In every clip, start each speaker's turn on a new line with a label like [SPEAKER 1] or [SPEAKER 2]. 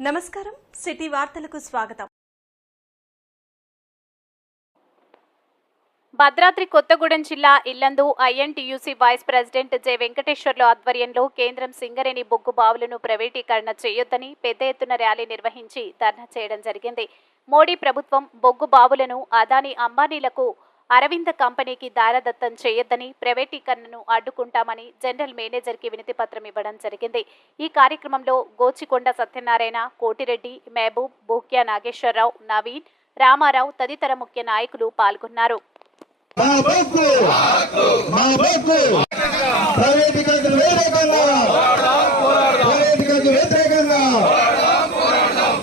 [SPEAKER 1] నమస్కారం. సిటీ వార్తలకు స్వాగతం.
[SPEAKER 2] భద్రాద్రి కొత్తగూడెం జిల్లా Yellandu INTUC vice president J Venkateswarlu ఆధ్వర్యంలో కేంద్రం సింగరేణి బొగ్గు బావులను ప్రైవేటీకరణ చేయొద్దని పెద్ద ఎత్తున ర్యాలీ నిర్వహించి ధర్నా చేయడం జరిగింది. మోడీ ప్రభుత్వం బొగ్గు బావులను అదాని అంబానీలకు అరవింద కంపెనీకి దారదత్తం చేయొద్దని ప్రైవేటీకరణను అడ్డుకుంటామని జనరల్ మేనేజర్కి వినతి పత్రం ఇవ్వడం జరిగింది. ఈ కార్యక్రమంలో గోచికొండ సత్యనారాయణ కోటిరెడ్డి మహబూబ్ బూక్యా నాగేశ్వరరావు నవీన్ రామారావు తదితర ముఖ్య నాయకులు పాల్గొన్నారు.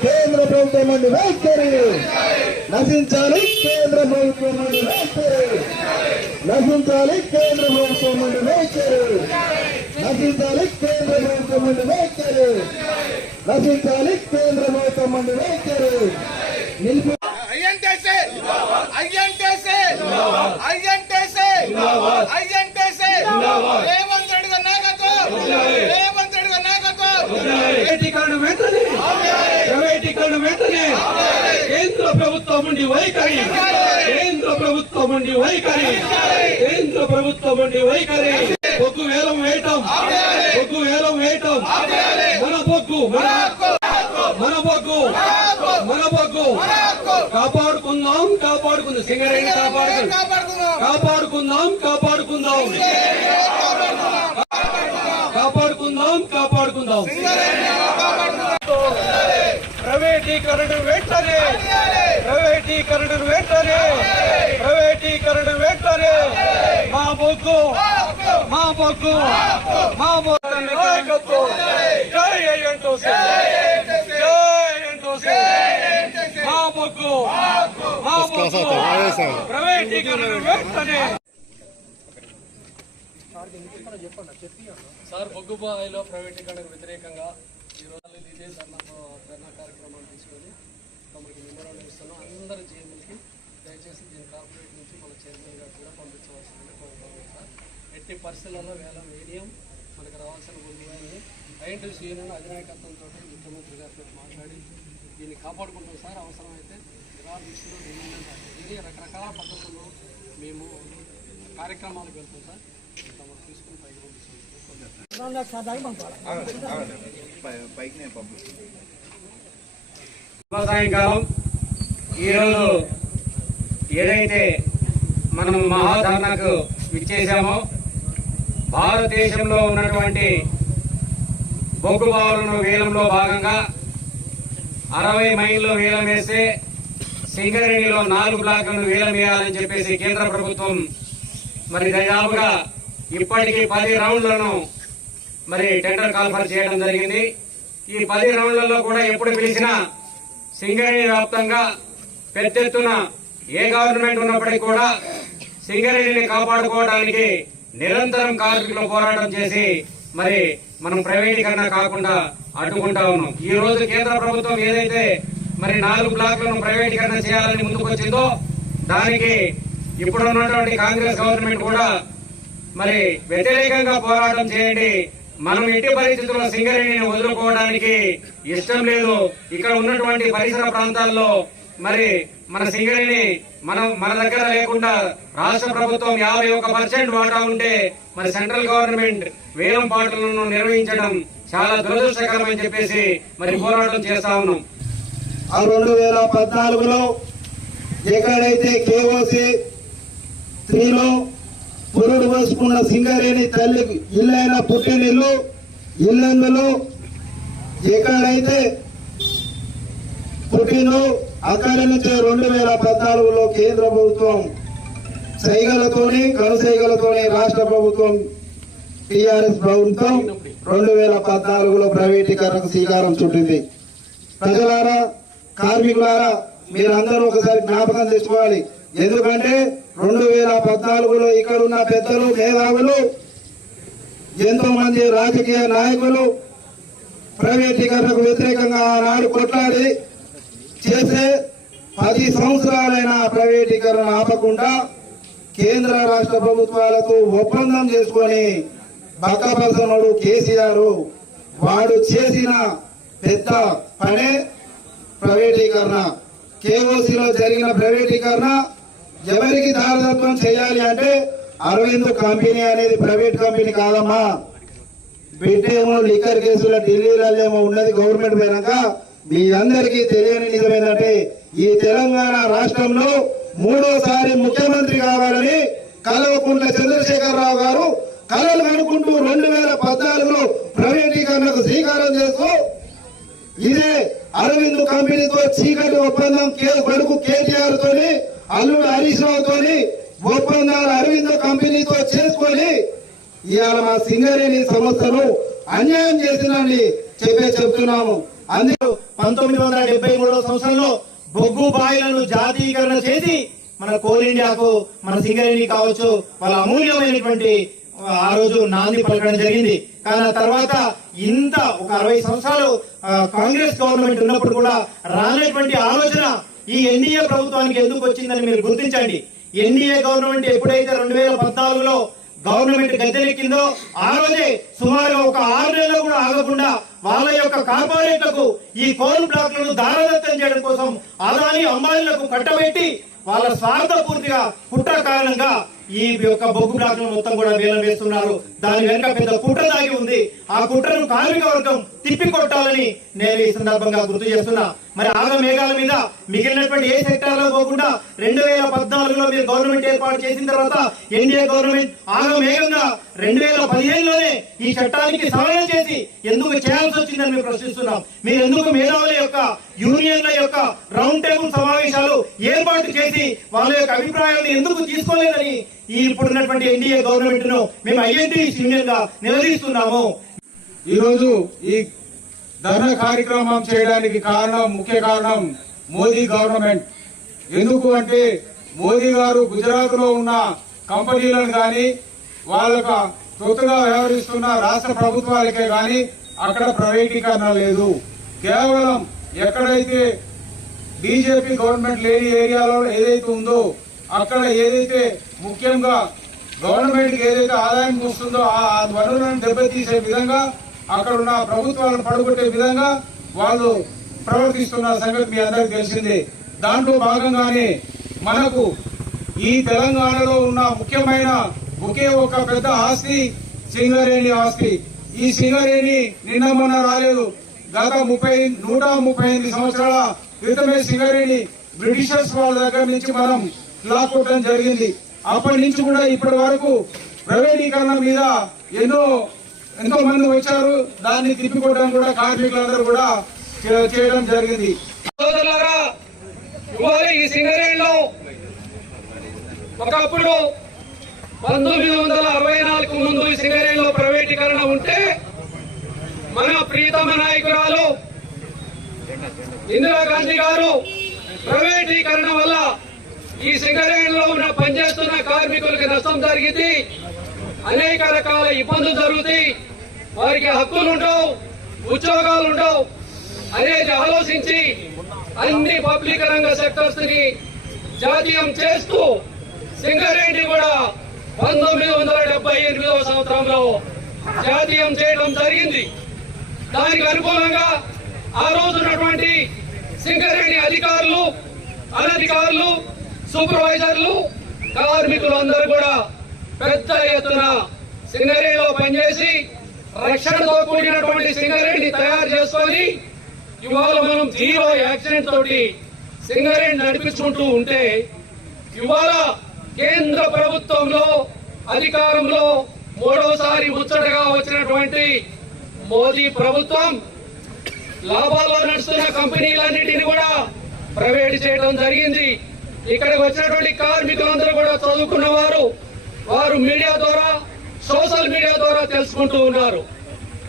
[SPEAKER 3] కేంద్ర ప్రభుత్వం నశించాలి కేంద్ర ప్రభుత్వం నుండి నశించాలి కేంద్ర ప్రభుత్వం నుండి నశించాలి కేంద్ర ప్రభుత్వం నుండి నశించాలి కేంద్ర ప్రభుత్వం నుండి వైఖరి నిలిపి
[SPEAKER 4] INTUC INTUC INTUC INTUC Revanth Reddy గారి నాయకత్వం రేవంత్ రెడ్డి గారి నాయకత్వం
[SPEAKER 5] ప్రైవేటీకరణ వెంటనే ప్రైవేటీకరణ వెంటనే కేంద్ర ప్రభుత్వం నుండి వైఖరి కేంద్ర ప్రభుత్వం నుండి వైఖరి. కేంద్ర ప్రభుత్వం నుండి వైఖరి. బొగ్గు వేలం వేయటం. బొగ్గు వేలం వేయటం. మన బొగ్గు మన బొగ్గు. మన బొగ్గు. కాపాడుకుందాం కాపాడుకుందాం. సింగరేణి కాపాడుకుందాం.
[SPEAKER 4] కాపాడుకుందాం
[SPEAKER 5] కాపాడుకుందాం. కాపాడుకుందాం కాపాడుకుందాం. కాపాడుకుందాం. ప్రైవేటీకరణ వెంటనే. ప్రైవేటీకరణను వెంటనే ప్రైవేటీకరణను వెంటనే మా బొగ్గు మా బొగ్గు మా బొగ్గు నాయకత్వం జై అయ్యంటోసే జై అయ్యంటోసే మా బొగ్గు మా బొగ్గు ప్రైవేటీకరణ వెంటనే.
[SPEAKER 6] సార్ ప్రైవేటీకరణకు వ్యతిరేకంగా ఈరోజు ఇదే ధర్నా ధర్నా కార్యక్రమాన్ని తీసుకొని తమకి మెమోరాండం ఇస్తున్నాం అందరి జీఎంలకి దయచేసి దీని కార్పొరేట్ కూడా పంపించవలసిందని కోరుతున్నాం సార్ ఎట్టి పరిస్థితులలో వేల మీడియం మనకు రావాల్సిన బొగ్గుబాయిని ఐఎన్టీసీ యూనియన్ అధినాయకత్వంతో ముఖ్యమంత్రి గారితో మాట్లాడి దీన్ని కాపాడుకుంటాం సార్. అవసరమైతే ఇరాన్ విషయంలో ఇది రకరకాల పద్ధతుల్లో మేము కార్యక్రమాలకు వెళ్తాం సార్. తమకు తీసుకుని పైకి పంపిస్తాం.
[SPEAKER 5] సాయంకాలం ఈరోజు ఏదైతే మనం మహాధర్నకు విచ్చేసాము భారతదేశంలో ఉన్నటువంటి బొగ్గు బావులను వేలంలో భాగంగా అరవై మైళ్ళు వేలం వేస్తే సింగరేణిలో నాలుగు బ్లాకులను వేలం వేయాలని చెప్పేసి కేంద్ర ప్రభుత్వం మరి దాదాపుగా ఇప్పటికీ పది రౌండ్లను మరి టెండర్ కాల్ఫర్ చేయడం జరిగింది. ఈ పది రౌండ్లలో కూడా ఎప్పుడు పిలిచినా సింగరేణి వ్యాప్తంగా పెద్ద ఎత్తున ఏ గవర్నమెంట్ ఉన్నప్పటికీ కూడా సింగరేణిని కాపాడుకోవడానికి నిరంతరం కార్మికులు పోరాటం చేసి మరి మనం ప్రైవేటీకరణ కాకుండా అడ్డుకుంటా ఉన్నాం. ఈ రోజు కేంద్ర ప్రభుత్వం ఏదైతే మరి నాలుగు బ్లాక్లను ప్రైవేటీకరణ చేయాలని ముందుకొచ్చిందో దానికి ఇప్పుడు ఉన్నటువంటి కాంగ్రెస్ గవర్నమెంట్ కూడా మరి వ్యతిరేకంగా పోరాటం చేయండి. మనం ఎట్టి పరిస్థితుల్లో సింగరేణిని వదులుకోవడానికి ఇష్టం లేదు. ఇక్కడ ఉన్నటువంటి పరిసర ప్రాంతాల్లో మరి మన సింగరేణి మనం మన దగ్గర లేకుండా రాష్ట్ర ప్రభుత్వం యాభై ఒక పర్సెంట్ వాటా ఉంటే మరి సెంట్రల్ గవర్నమెంట్ వేలం పాటలను నిర్వహించడం చాలా దురదృష్టకరం అని చెప్పేసి మరి పోరాటం చేస్తా ఉన్నాం.
[SPEAKER 3] ఆ రెండు వేల పద్నాలుగులో ఎక్కడైతే కేఓసి త్రీలో పురుడు పోసుకున్న సింగరేణి తల్లి ఇల్లైన పుట్టినిల్లు ఇల్లందులు ఎక్కడైతే పుట్టినో అక్కడి నుంచి రెండు వేల పద్నాలుగులో కేంద్ర ప్రభుత్వం సైగలతోనే కనుసైగలతోనే రాష్ట్ర ప్రభుత్వం టిఆర్ఎస్ ప్రభుత్వం రెండు వేల పద్నాలుగులో ప్రైవేటీకరణకు శ్రీకారం చుట్టింది. ప్రజలారా కార్మికులారా మీరందరూ ఒకసారి జ్ఞాపకం తెచ్చుకోవాలి. ఎందుకంటే రెండు వేల పద్నాలుగులో ఇక్కడ ఉన్న పెద్దలు మేధావులు ఎంతో మంది రాజకీయ నాయకులు ప్రైవేటీకరణకు వ్యతిరేకంగా ఆనాడు కొట్లాడి చేసే పది సంవత్సరాలైన ప్రైవేటీకరణ ఆపకుండా కేంద్ర రాష్ట్ర ప్రభుత్వాలతో ఒప్పందం చేసుకొని బక్కపసనుడు కేసీఆర్ వాడు చేసిన పెద్ద పనే ప్రైవేటీకరణ. కేఓసీలో జరిగిన ప్రైవేటీకరణ ఎవరికి దారదత్వం చేయాలి అంటే అరవింద్ కంపెనీ అనేది ప్రైవేట్ కంపెనీ కాదమ్మా. బిడ్డేమో లిక్కర్ కేసులో ఢిల్లీలో ఏమో ఉన్నది గవర్నమెంట్ పోయినాక మీ అందరికీ తెలియని నిజమేంటంటే ఈ తెలంగాణ రాష్ట్రంలో మూడోసారి ముఖ్యమంత్రి కావాలని కల్వకుంట్ల చంద్రశేఖరరావు గారు కలలు కనుకుంటూ రెండు వేల పద్నాలుగులో ప్రైవేటీకరణకు శ్రీకారం చేస్తూ ఇదే అరవింద్ కంపెనీతో చీకటి ఒప్పందం కొడుకు కేటీఆర్ తోని అల్లుడు హరీష్ రావు తోని ఒప్పందాలు అరవింద్ కంపెనీతో చేసుకొని ఇవాళ మా సింగరేణి సంస్థను అన్యాయం చేసిందని చెప్పే చెప్తున్నాము. అందుకు పంతొమ్మిది వందల డెబ్బై మూడవ సంవత్సరంలో బొగ్గు బాయిలను జాతీయకరణ చేసి మన కోల్ ఇండియాకు మన సింగరేణి కావచ్చు వాళ్ళ అమూల్యమైనటువంటి ఆ రోజు నాంది పలకడం జరిగింది. కానీ ఆ తర్వాత ఇంత ఒక అరవై సంవత్సరాలు కాంగ్రెస్ గవర్నమెంట్ ఉన్నప్పుడు కూడా రానటువంటి ఆలోచన ఈ ఎన్డీఏ ప్రభుత్వానికి ఎందుకు వచ్చిందని మీరు గుర్తించండి. ఎన్డీఏ గవర్నమెంట్ ఎప్పుడైతే రెండు వేల పద్నాలుగులో గవర్నమెంట్ గద్దెనెక్కిందో ఆ రోజే సుమారు ఒక ఆరు నెలలు కూడా ఆగకుండా వాళ్ళ యొక్క కార్పొరేట్లకు ఈ కోల్ బ్లాక్లను దారదత్తం చేయడం కోసం అదాని అంబానీలకు కట్టబెట్టి వాళ్ళ స్వార్థ పూర్తిగా కుట్ర కారణంగా ఈ యొక్క బొగ్గు బ్లాక్లను మొత్తం కూడా వేలం వేస్తున్నారు. దాని వెనుక పెద్ద కుట్ర దాగి ఉంది. ఆ కుట్రను కార్మిక వర్గం తిప్పికొట్టాలని నేను ఈ సందర్భంగా గుర్తు చేస్తున్నా. మరి ఆగ మేఘాల మీద మిగిలినటువంటి ఏ సెక్టార్లో పోకుండా రెండు వేల పద్నాలుగులో మీరు గవర్నమెంట్ ఏర్పాటు చేసిన తర్వాత ఎన్డీఏ గవర్నమెంట్ ఆగ మేఘంగా రెండు వేల పదిహేనులోనే ఈ చట్టానికి సవరణ చేసి ఎందుకు చేయాల్సి వచ్చిందని మేము ప్రశ్నిస్తున్నాం. మీరు ఎందుకు మేధావుల యొక్క యూనియన్ల యొక్క రౌండ్ టేబుల్ సమావేశాలు ఏర్పాటు చేసి వాళ్ళ యొక్క అభిప్రాయాన్ని ఎందుకు తీసుకోలేదని ఈ ఇప్పుడున్నటువంటి ఎన్డీఏ గవర్నమెంట్ను మేము ఐఎన్టీ యూనియన్గా నిలదీస్తున్నాము.
[SPEAKER 4] ఈరోజు ఈ ధర్మ కార్యక్రమం చేయడానికి కారణం ముఖ్య కారణం మోదీ గవర్నమెంట్. ఎందుకు అంటే మోదీ గారు గుజరాత్లో ఉన్న కంపెనీలను కానీ వాళ్ళకు తొత్తుగా వ్యవహరిస్తున్న రాష్ట్ర ప్రభుత్వాలకే కానీ అక్కడ ప్రైవేటీకరణ లేదు. కేవలం ఎక్కడైతే బీజేపీ గవర్నమెంట్ లేని ఏరియాలో ఏదైతే ఉందో అక్కడ ఏదైతే ముఖ్యంగా గవర్నమెంట్కి ఏదైతే ఆదాయం వస్తుందో ఆ వనరులను దెబ్బతీసే విధంగా అక్కడ ఉన్న ప్రభుత్వాలను పడుకొట్టే విధంగా వాళ్ళు ప్రవర్తిస్తున్న సంగతి మీ అందరికి తెలిసిందే. దాంట్లో భాగంగానే మనకు ఈ తెలంగాణలో ఉన్న ముఖ్యమైన ఒకే ఒక పెద్ద ఆస్తి సింగరేణి ఆస్తి. ఈ సింగరేణి నిన్న మొన్న రాలేదు. గత ముప్పై నూట ముప్పై ఎనిమిది సంవత్సరాల క్రితమే సింగరేణి బ్రిటిషర్స్ వాళ్ళ దగ్గర నుంచి మనం లాక్కోవడం జరిగింది. అప్పటి నుంచి కూడా ఇప్పటి వరకు ప్రైవేటీకరణ మీద ఎన్నో ఎంతో మంది వచ్చారు దాన్ని తిప్పికోవడం కూడా కార్మికులందరూ కూడా చేయడం జరిగింది.
[SPEAKER 6] ఈ సింగరేణిలో ఒకప్పుడు పంతొమ్మిది వందల అరవై నాలుగు ముందు ఈ సింగరేణిలో ప్రైవేటీకరణ ఉంటే మన ప్రీతమ నాయకురాలు ఇందిరాగాంధీ గారు ప్రైవేటీకరణ వల్ల ఈ సింగరేణిలో ఉన్న పనిచేస్తున్న కార్మికులకు నష్టం జరిగింది. అనేక రకాల ఇబ్బందులు జరుగుతాయి. వారికి హక్కులు ఉండవు ఉద్యోగాలు ఉండవు అనేది ఆలోచించి అన్ని పబ్లిక్ రంగ సెక్టర్స్ని జాతీయం చేస్తూ సింగరేణి కూడా పంతొమ్మిది వందల డెబ్బై ఎనిమిదవ సంవత్సరంలో జాతీయం చేయడం జరిగింది. దానికి అనుకూలంగా ఆ రోజు ఉన్నటువంటి సింగరేణి అధికారులు అనధికారులు సూపర్వైజర్లు కార్మికులు అందరూ కూడా పెద్ద ఎత్తున సింగరేణిలో పనిచేసి రక్షణతో కూడినటువంటి సింగరేణిని తయారు చేసుకొని ఇవాళ మనం జీరో యాక్సిడెంట్ తోటి సింగరేణి నడిపించుకుంటూ ఉంటే ఇవాళ కేంద్ర ప్రభుత్వంలో అధికారంలో మూడోసారి ముచ్చటగా వచ్చినటువంటి మోదీ ప్రభుత్వం లాభాల్లో నడుస్తున్న కంపెనీలన్నింటినీ కూడా ప్రైవేట్ చేయడం జరిగింది. ఇక్కడికి వచ్చినటువంటి కార్మికులందరూ కూడా చదువుకున్న వారు వారు మీడియా ద్వారా సోషల్ మీడియా ద్వారా తెలుసుకుంటూ ఉన్నారు.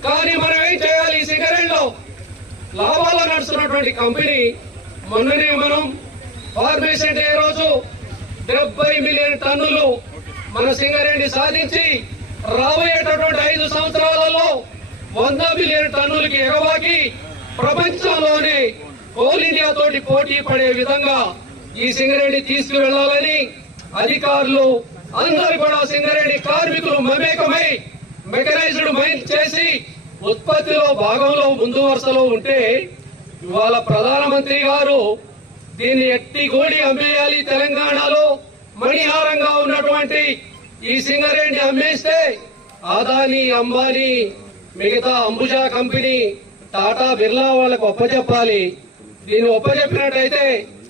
[SPEAKER 6] కానీ మనం ఏం చేయాలి? ఈ సిగరెట్లో లాభాలు నడుస్తున్నటువంటి కంపెనీ మొన్ననే మనం ఫార్మేషన్ డే రోజు డెబ్బై మిలియన్ టన్నులు మన సింగరేణి సాధించి రాబోయేటటువంటి ఐదు సంవత్సరాలలో వంద మిలియన్ టన్నులకి ఎగవాకి ప్రపంచంలోనే కోల్ ఇండియా తోటి పోటీ పడే విధంగా ఈ సింగరేణి తీసుకువెళ్ళాలని అధికారులు అందరు కూడా సింగరేణి కార్మికులు మమేకమై మెకనైజ్డ్ మైన్ చేసి ఉత్పత్తిలో భాగంలో ముందు వరుసలో ఉంటే ఇవాళ ప్రధానమంత్రి గారు దీన్ని ఎట్టి గోడి అమ్మేయాలి తెలంగాణలో మణిహారంగా ఉన్నటువంటి ఈ సింగరేణి అమ్మేస్తే అదాని అంబానీ మిగతా అంబుజా కంపెనీ టాటా బిర్లా వాళ్ళకు ఒప్పచెప్పాలి దీన్ని ఒప్పచెప్పినట్టయితే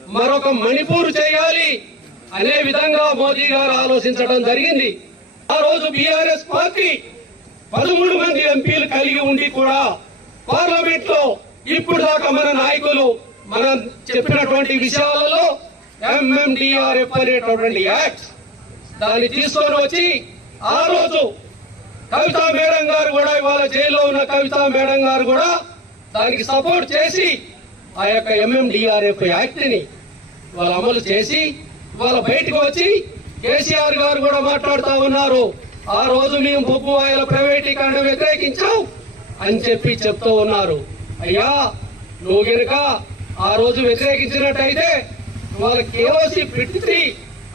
[SPEAKER 6] మరొక మణిపూర్ చేయాలి. అనే విధంగా మోదీ గారు ఆలోచించడం జరిగింది. ఆ రోజు బీఆర్ఎస్ పార్టీ పదమూడు మంది ఎంపీలు కలిగి ఉండి కూడా పార్లమెంట్లో ఇప్పుడు దాకా మన నాయకులు మనం చెప్పినటువంటి విషయాలలో ఎంఎండిఆర్ఎఫ్ అనేటటువంటి యాక్ట్ దాన్ని తీసుకొని వచ్చి ఆ రోజు కవితా మేడం గారు కూడా ఇవాళ జైల్లో ఉన్న కవితా మేడం గారు కూడా దానికి సపోర్ట్ చేసి ఆ యొక్క ఎంఎండిఆర్ఎఫ్ యాక్ట్ని వాళ్ళు అమలు చేసి ఇవాళ బయటకు వచ్చి కేసీఆర్ గారు కూడా మాట్లాడుతూ ఉన్నారు. ఆ రోజు మేము బొగ్గు ఆయిల ప్రైవేటీకరణ వ్యతిరేకించాం అని చెప్పి చెప్తూ ఉన్నారు. అయ్యా నువ్వు గనుక ఆ రోజు వ్యతిరేకించినట్టయితే వాళ్ళ కేవసి ఫిఫ్టీ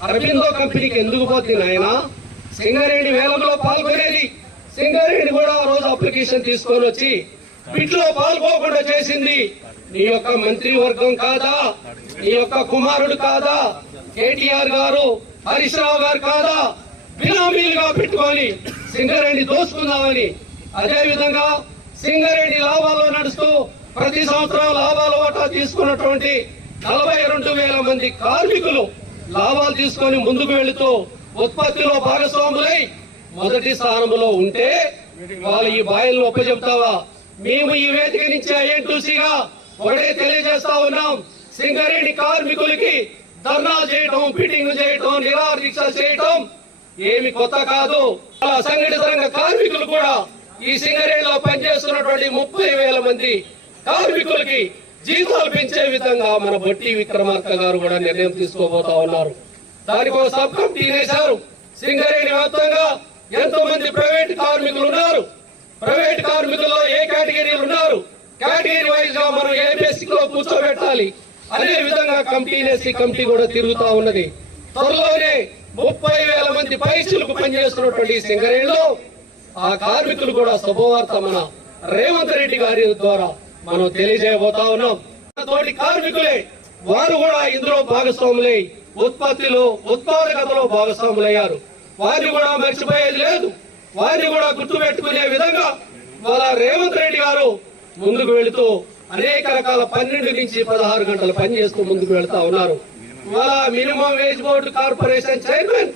[SPEAKER 6] అరబిందో కంపెనీకి ఎందుకు పోతుంది నాయనా? సింగరేణి వేలంలో పాల్గొనేది. సింగరేణి కూడా ఆ రోజు అప్లికేషన్ తీసుకొని వచ్చి బిట్లో పాల్గొకుండా చేసింది. నీ యొక్క మంత్రివర్గం కాదా? నీ యొక్క కుమారుడు కాదా? కేటీఆర్ గారు హరీష్ రావు గారు కాదా? బినామీలుగా పెట్టుకొని సింగరేణి దోసుకుందామని. అదే విధంగా సింగరేణి లాభాల్లో నడుస్తూ ప్రతి సంవత్సరం లాభాల వాటా తీసుకున్నటువంటి నలభై రెండు వేల మంది కార్మికులు లాభాలు తీసుకొని ముందుకు వెళుతూ ఉత్పత్తిలో భాగస్వాములై మొదటి స్థానంలో ఉంటే వాళ్ళు ఈ బాయిలను ఒప్పచెప్తావా? మేము ఈ వేదిక నుంచి ఐఎన్టీసీగా ఒకటే తెలియజేస్తా ఉన్నాం. సింగరేణి కార్మికులకి ధర్నా చేయటం ఫిట్టింగ్ చేయటం నిరాహార దీక్ష చేయటం ఏమి కొత్త కాదు. అలా రంగ కార్మికులు కూడా ఈ సింగరేణిలో పనిచేస్తున్నటువంటి ముప్పై వేల మంది కార్మికులకి జీతాలు పెంచే విధంగా మన బట్టి విక్రమార్క గారు కూడా నిర్ణయం తీసుకోబోతా ఉన్నారు. దానికి ఒక సబ్ కమిటీ వేశారు సింగరేణి వ్యాప్తంగా ఎంతో మంది ప్రైవేట్ కార్మికులు ఉన్నారు. ప్రైవేట్ కార్మికుల్లో ఏ కేటగిరీలు ఉన్నారు? కేటగిరీ వైజ్గా మనం ఏ బేసిక్లో కూర్చోబెట్టాలి? అదే విధంగా కంపెనీ వేసి కమిటీ కూడా తిరుగుతా ఉన్నది. త్వరలోనే ముప్పై వేల మంది పైసలకు పనిచేస్తున్నటువంటి సింగరేణిలో ఆ కార్మికులు కూడా శుభవార్త మన రేవంత్ రెడ్డి గారి ద్వారా మనం తెలియజేయబోతా ఉన్నాం. తోటి కార్మికులే వారు కూడా ఇందులో భాగస్వాములై ఉత్పత్తిలో ఉత్పాదకతలో భాగస్వాములయ్యారు. వారిని కూడా మర్చిపోయేది లేదు. వారిని కూడా గుర్తు పెట్టుకునే విధంగా వాళ్ళ రేవంత్ రెడ్డి గారు ముందుకు వెళుతూ అనేక రకాల పన్నెండు నుంచి పదహారు గంటలు పనిచేస్తూ ముందుకు వెళ్తా ఉన్నారు. ఇవాళ minimum wage board corporation chairman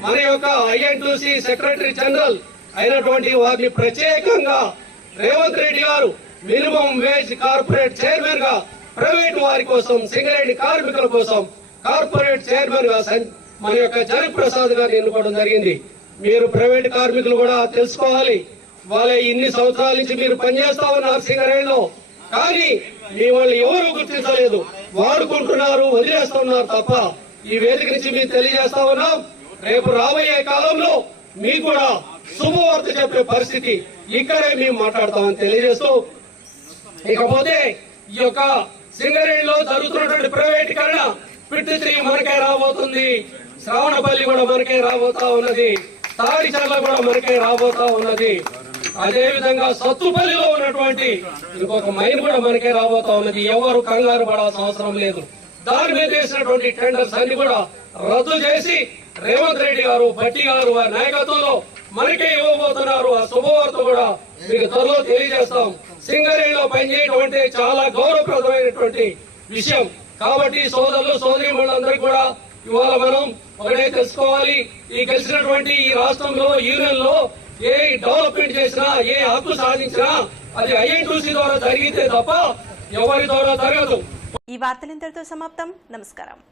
[SPEAKER 6] మన యొక్క ఐఎన్టీసీ సెక్రటరీ జనరల్ అయినటువంటి వారిని ప్రత్యేకంగా రేవంత్ రెడ్డి గారు మినిమం వేజ్ కార్పొరేట్ చైర్మన్గా ప్రైవేట్ వారి కోసం సింగరేణి కార్మికుల కోసం కార్పొరేట్ చైర్మన్గా మన యొక్క జనప్రసాద్ గారిని ఎన్నుకోవడం జరిగింది. మీరు ప్రైవేట్ కార్మికులు కూడా తెలుసుకోవాలి. వాళ్ళ ఇన్ని సంవత్సరాల నుంచి మీరు పనిచేస్తా ఉన్నారు సింగరేణిలో. కానీ మీ వాళ్ళు ఎవరు గుర్తించలేదు. వాడుకుంటున్నారు వదిలేస్తున్నారు తప్ప ఈ వేదిక నుంచి మీకు తెలియజేస్తా ఉన్నాం. రేపు రాబోయే కాలంలో మీకు కూడా శుభవార్త చెప్పే పరిస్థితి ఇక్కడే మేము మాట్లాడతామని తెలియజేస్తూ ఇకపోతే ఈ యొక్క సింగరేణిలో జరుగుతున్నటువంటి ప్రైవేటీకరణ పిట్టు త్రీ మనకే రాబోతుంది. శ్రావణపల్లి కూడా మనకే రాబోతా ఉన్నది. తాడిచర్ల కూడా మనకే రాబోతా ఉన్నది. అదే విధంగా సత్తుపల్లిలో ఉన్నటువంటి ఇంకొక మైన్ కూడా మనకే రాబోతా ఉన్నది. ఎవరు కంగారు పడాల్సిన అవసరం లేదు. దాని మీద వేసినటువంటి టెండర్స్ అన్ని కూడా రద్దు చేసి రేవంత్ రెడ్డి గారు భట్టి గారు వారి నాయకత్వంలో మనకే ఇవ్వబోతున్నారు. ఆ శుభవార్త కూడా మీకు త్వరలో తెలియజేస్తాం. సింగరేణిలో పనిచేయడం అంటే చాలా గౌరవప్రదమైనటువంటి విషయం. కాబట్టి సోదరులు సోదరి వాళ్ళందరికీ కూడా ఇవాళ మనం ఒకటే తెలుసుకోవాలి. ఈ గెలిచినటువంటి ఈ రాష్ట్రంలో యూనియన్లో ఏ డెవలప్మెంట్ చేసినా ఏ హక్కు సాధించినా అది ఐఎన్టీసీ ద్వారా జరిగితే తప్ప ఎవరి ద్వారా జరగదు.
[SPEAKER 1] ఈ వార్తలు ఇంతటితో సమాప్తం. నమస్కారం.